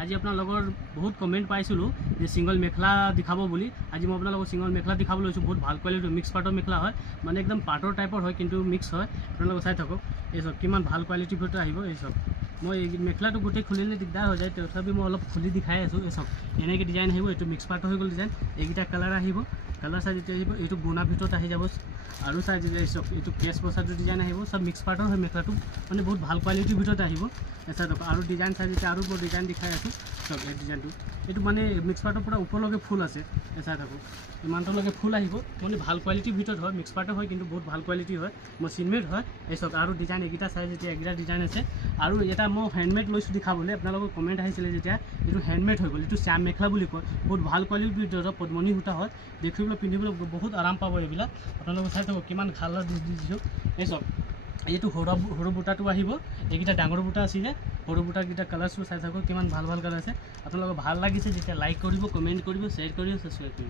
আজি আপোনালোকৰ বহুত কমেণ্ট পাইছিলোঁ যে ছিংগল মেখেলা দেখাব বুলি। আজি মই আপোনালোকক ছিংগল মেখেলা দেখাব লৈছোঁ। বহুত ভাল কোৱালিটিৰ মিক্স পাটৰ মেখেলা হয়, মানে একদম পাটৰ টাইপৰ হয় কিন্তু মিক্স হয়। আপোনালোকে চাই থাকক এই চব কিমান ভাল কোৱালিটিৰ ভিতৰত আহিব। এই চব মই এই মেখেলাটো গোটেই খুলিলে দিগদাৰ হৈ যায়, তথাপি মই অলপ খুলি দেখাই আছোঁ। এই চব এনেকৈ ডিজাইন আহিব। এইটো মিক্স পাটৰ হৈ গ'ল ডিজাইন। এইকেইটা কালাৰ আহিব, কালাৰ চাইজ এতিয়া আহিব। এইটো গুণাৰ ভিতৰত আহি যাব আৰু চাইজ এই চব এইটো কেছ বচাটো ডিজাইন আহিব। চব মিক্স পাটৰ হয় মেখেলাটো, মানে বহুত ভাল কোৱালিটিৰ ভিতৰত আহিব। চাই থাকক আৰু ডিজাইন চাইজ এতিয়া আৰু বহুত ডিজাইন দেখাই আছোঁ। চব এই ডিজাইনটো এইটো মানে মিক্স পাটৰ পৰা ওপৰলৈকে ফুল আছে। চাই থাকক ইমানটোলৈকে ফুল আহিব, মানে ভাল কোৱালিটিৰ ভিতৰত হয়। মিক্স পাটৰ হয় কিন্তু বহুত ভাল কোৱালিটি হয়, মই চিনমেড হয়। এই চব আৰু ডিজাইন এইকেইটা চাইজ এতিয়া এইকেইটা ডিজাইন আছে। আৰু এটা মই হেণ্ডমেড লৈছোঁ দেখাবলৈ। আপোনালোকৰ কমেণ্ট আহিছিলে যেতিয়া এইটো হেণ্ডমেড হৈ গ'ল। এইটো শ্যাম মেখেলা বুলি কয়, বহুত ভাল কোৱালিটিৰ ভিতৰত পদ্মনি সূতা হয়। দেখিবলৈ পিন্ধিবলৈ বহুত আৰাম পাব এইবিলাক। আপোনালোকে চাই থাকক কিমান কালাৰ দিছোঁ। এই চব এইটো সৰু বুটাটো আহিব, এইকেইটা ডাঙৰ বুটা আছিলে। সৰু বুটাকেইটা কালাৰটো চাই থাকক কিমান ভাল ভাল কালাৰ আছে। আপোনালোকৰ ভাল লাগিছে যেতিয়া লাইক কৰিব, কমেণ্ট কৰিব, শ্বেয়াৰ কৰিব, ছাবস্ক্ৰাইব কৰিব।